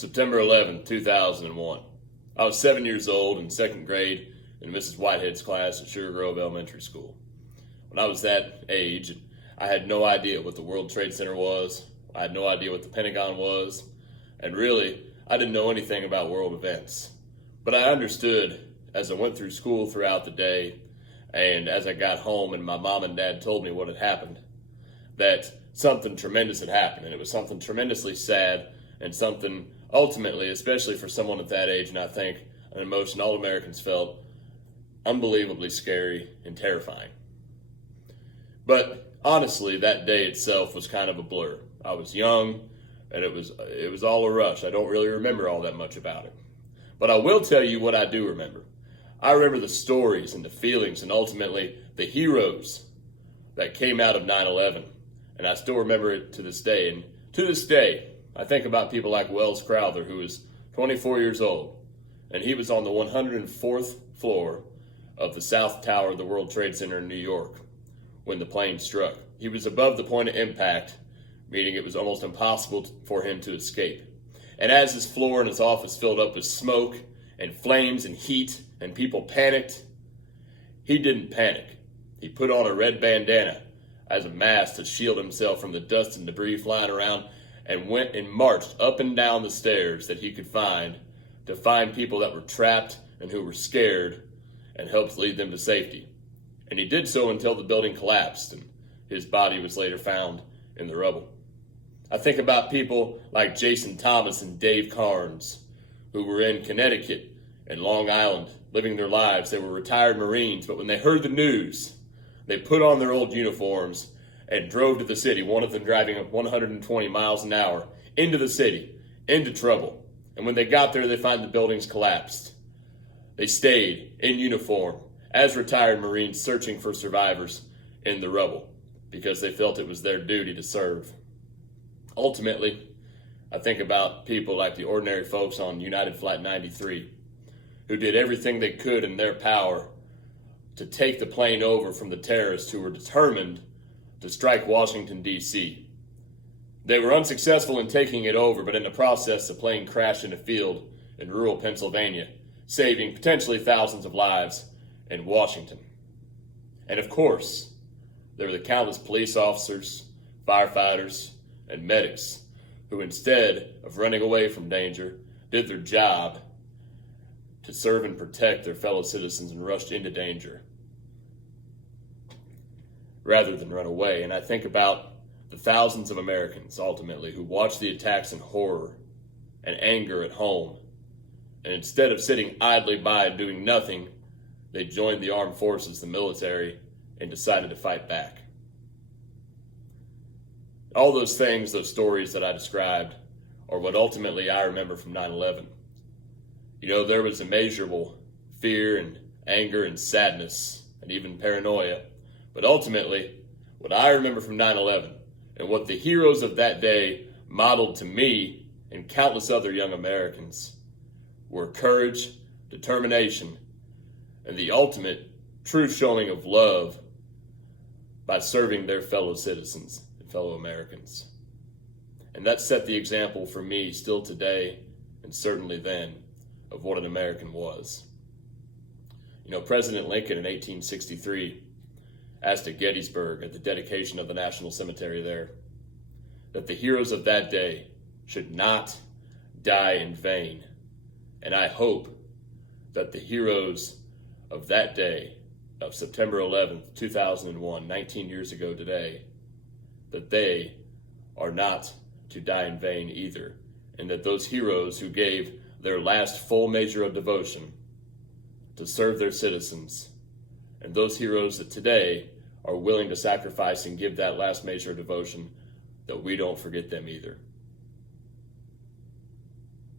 September 2001. I was 7 years old in second grade in Mrs. Whitehead's class at Sugar Grove Elementary School. When I was that age, I had no idea what the World Trade Center was. I had no idea what the Pentagon was. And really, I didn't know anything about world events. But I understood as I went through school throughout the day and as I got home and my mom and dad told me what had happened, that something tremendous had happened. And it was something tremendously sad and something ultimately, especially for someone at that age, and I think an emotion all Americans felt, unbelievably scary and terrifying. But honestly, that day itself was kind of a blur. I was young, and it was all a rush. I don't really remember all that much about it. But I will tell you what I do remember. I remember the stories and the feelings and ultimately the heroes that came out of 9/11. And I still remember it to this day. And to this day, I think about people like Welles Crowther, who was 24 years old. And he was on the 104th floor of the South Tower of the World Trade Center in New York when the plane struck. He was above the point of impact, meaning it was almost impossible for him to escape. And as his floor and his office filled up with smoke and flames and heat and people panicked, he didn't panic. He put on a red bandana as a mask to shield himself from the dust and debris flying around and went and marched up and down the stairs that he could find to find people that were trapped and who were scared and helped lead them to safety. And he did so until the building collapsed and his body was later found in the rubble. I think about people like Jason Thomas and Dave Carnes, who were in Connecticut and Long Island living their lives. They were retired Marines, but when they heard the news, they put on their old uniforms and drove to the city, one of them driving 120 miles an hour into the city, into trouble. And when they got there, they find the buildings collapsed. They stayed in uniform as retired Marines searching for survivors in the rubble because they felt it was their duty to serve. Ultimately, I think about people like the ordinary folks on United Flight 93 who did everything they could in their power to take the plane over from the terrorists who were determined to strike Washington, D.C. They were unsuccessful in taking it over, but in the process, the plane crashed in a field in rural Pennsylvania, saving potentially thousands of lives in Washington. And of course, there were the countless police officers, firefighters, and medics who, instead of running away from danger, did their job to serve and protect their fellow citizens and rushed into danger rather than run away. And I think about the thousands of Americans, ultimately, who watched the attacks in horror and anger at home. And instead of sitting idly by and doing nothing, they joined the armed forces, the military, and decided to fight back. All those things, those stories that I described, are what ultimately I remember from 9/11. You know, there was immeasurable fear and anger and sadness and even paranoia. But ultimately, what I remember from 9/11 and what the heroes of that day modeled to me and countless other young Americans were courage, determination, and the ultimate true showing of love by serving their fellow citizens and fellow Americans. And that set the example for me still today, and certainly then, of what an American was. You know, President Lincoln in 1863 asked at Gettysburg at the dedication of the National Cemetery there that the heroes of that day should not die in vain. And I hope that the heroes of that day, of September 11th, 2001, 19 years ago today, that they are not to die in vain either. And that those heroes who gave their last full measure of devotion to serve their citizens, and those heroes that today are willing to sacrifice and give that last measure of devotion, that we don't forget them either.